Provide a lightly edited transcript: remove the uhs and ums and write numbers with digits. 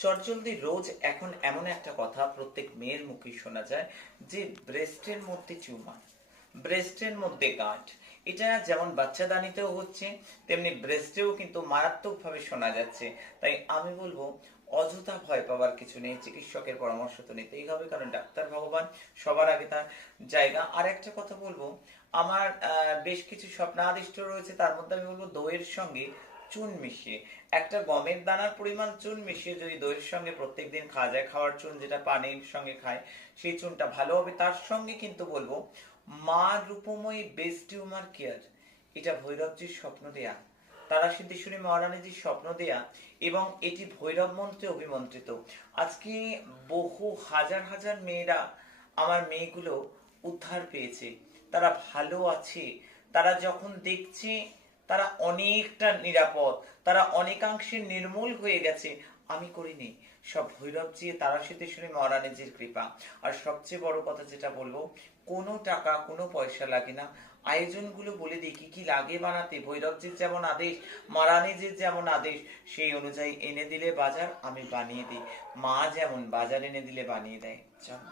চটজলদি রোজ এখন এমন একটা কথা প্রত্যেক মেয়ের মুখে শোনা যায় যে ব্রেস্টের মধ্যে টিউমার, ব্রেস্টের মধ্যে গাঁট। এটা যেমন বাচ্চাদানিতেও হচ্ছে, তেমনি ব্রেস্টেও কিন্তু মারাত্মকভাবে শোনা যাচ্ছে। তাই আমি বলবো অযথা ভয় পাওয়ার কিছু নেই, চিকিৎসকের পরামর্শ তো নিতেই হবে, কারণ ডাক্তার ভগবান, সবার আগে তার জায়গা। আর একটা কথা বলবো, আমার বেশ কিছু স্বপ্নাদিষ্ট রয়েছে, তার মধ্যে আমি বলবো দইয়ের সঙ্গে চুন মিশিয়ে, একটা গমের দানার পরিমাণ চুন মিশিয়ে যদি দইয়ের সঙ্গে প্রত্যেকদিন খাওয়া যায়, খাওয়ার চুন যেটা পানির সঙ্গে খায়, সেই চুনটা ভালো হবে। তার সঙ্গে কিন্তু বলবো মা রূপময়ী বেস্ট টিউমার কেয়ার, এটা ভৈরবজির স্বপ্ন দেয়া, তারা সিদ্ধেশ্বরী মহারানীজির স্বপ্ন দেয়া, এবং এটি ভৈরব মন্ত্রে অভিমন্ত্রিত। আজকে বহু হাজার হাজার মেয়েরা, আমার মেয়েগুলো উদ্ধার পেয়েছে, তারা ভালো আছে। তারা যখন দেখছে তারা অনেকটা নিরাপদ, তারা অনেকাংশে নির্মূল হয়ে গেছে, আমি করিনি, সব ভৈরবজি তারা সিদ্ধেশ্বরী মহারানীজির কৃপা। আর সবচেয়ে বড় কথা যেটা বলবো, কোনো টাকা কোনো পয়সা লাগে না। আয়োজনগুলো বলে দিই কি কি লাগে বানাতে। ভৈরবজির যেমন আদেশ, মহারানীজির যেমন আদেশ, সেই অনুযায়ী এনে দিলে বাজার আমি বানিয়ে দিই। মা যেমন বাজার এনে দিলে বানিয়ে দেয়। চল।